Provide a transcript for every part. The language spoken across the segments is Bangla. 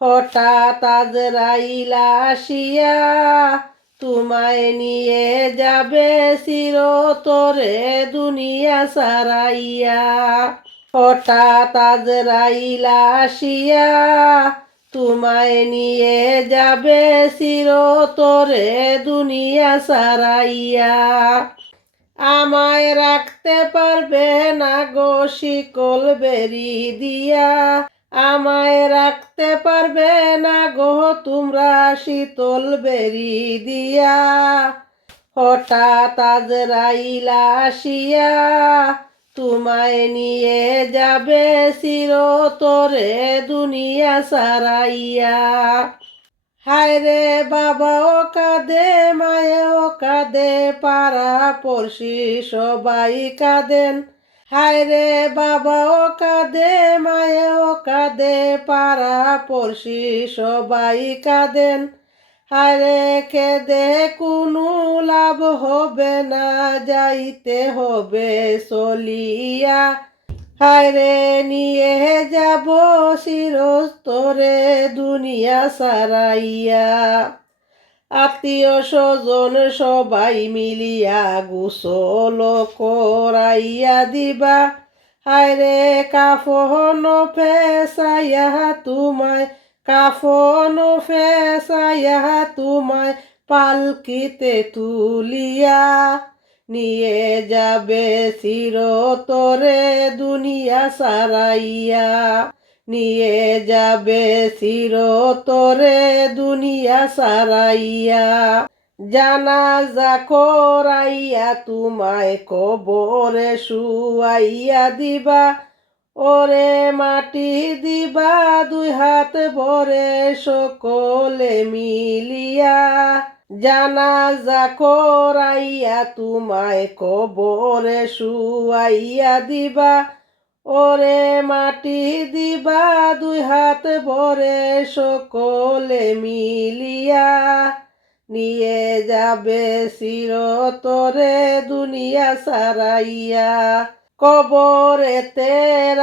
হঠাৎ আজরাইল আসিয়া তোমায় নিয়ে যাবে চিরতরে দুনিয়া সারাইয়া। হঠাৎ আজরাইল আসিয়া তোমায় নিয়ে যাবে চিরতরে দুনিয়া সারাইয়া। আমায় রাখতে পারবে না গো শিকল বেরি দিয়া, আমায় রাখতে পারবে না গো তোমরা শীতল বেরি দিয়া। হঠাৎ আজরাইল আসিয়া তোমায় নিয়ে যাবে চিরতরে দুনিয়া সারাইয়া। হায়রে বাবাও কাঁদে মায়েও কাঁদে পাড়া পড়শি সবাই কাঁদেন। হায়রে বাবাও কাঁদে মায়েও কাঁদে পাড়া পড়শি সবাই কাঁদেন। হায়রে কেঁদে কোনো লাভ হবে না, যাইতে হবে চলিয়া। হায়রে নিয়ে যাব চিরতরে দুনিয়া সারাইয়া। আত্মীয় স্বজন সবাই মিলিয়া গোসল করাইয়া দিবা। হায়রে কাফন ফেসাইয়া তোমায়, কাফন ফেসাইয়া তোমায় পালকিতে তুলিয়া। নিয়ে যাবে চিরতরে দুনিয়া সারাইয়া, নিয়ে যাবে চিরতরে দুনিয়া সারাইয়া। জানাজা করাইয়া তোমায় কবরে শুয়াইয়া দিবা। ওরে মাটি দিবা দুই হাত ভরে সকলে মিলিয়া। জানাজা করাইয়া তোমায় কবরে শুয়াইয়া দিবা। ওরে মাটি দিবা দুই হাত ভরে সকলে মিলিয়া। নিয়ে যাবে চিরতরে দুনিয়া সারাইয়া। কবরেতে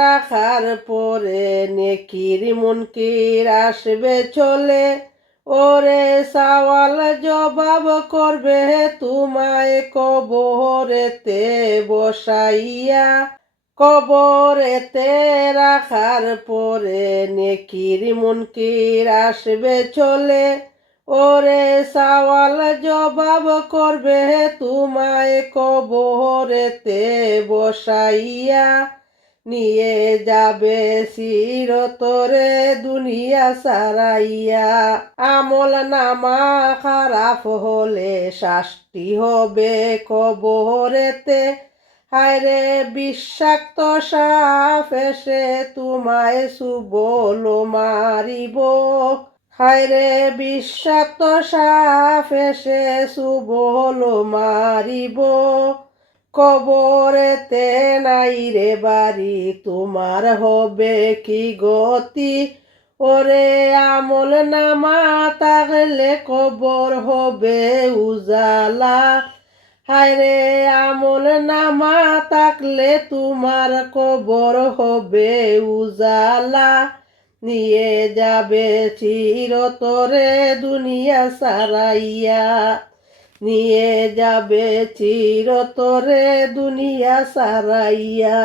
রাখার পরে নেকির মুনকির আসবে চলে। ওরে সওয়াল জবাব করবে তোমায় কবরেতে বসাইয়া। কবরেতে রাখার পরে নেকির মুনকির আসবে চলে। ওরে সওয়াল জবাব করবে তোমায় কবরেতে বসাইয়া। নিয়ে যাবে চিরতরে দুনিয়া সারাইয়া। আমল নামা খারাপ হলে শাস্তি হবে কবরেতে। হায়রে বিষাক্ত সাপ এসে তোমায় সুবল মারিব। হায়রে বিষাক্ত সাপ এসে সুবল মারিব। কবরেতে নাই রে বাড়ি তোমার হবে কি গতি। ওরে আমল নামা থাকলে কবর হবে উজালা। হায়রে আমল নামা থাকলে তোমার কবর হবে উজালা। নিয়ে যাবে চিরতরে দুনিয়া সারাইয়া, নিয়ে যাবে চিরতরে দুনিয়া সারাইয়া।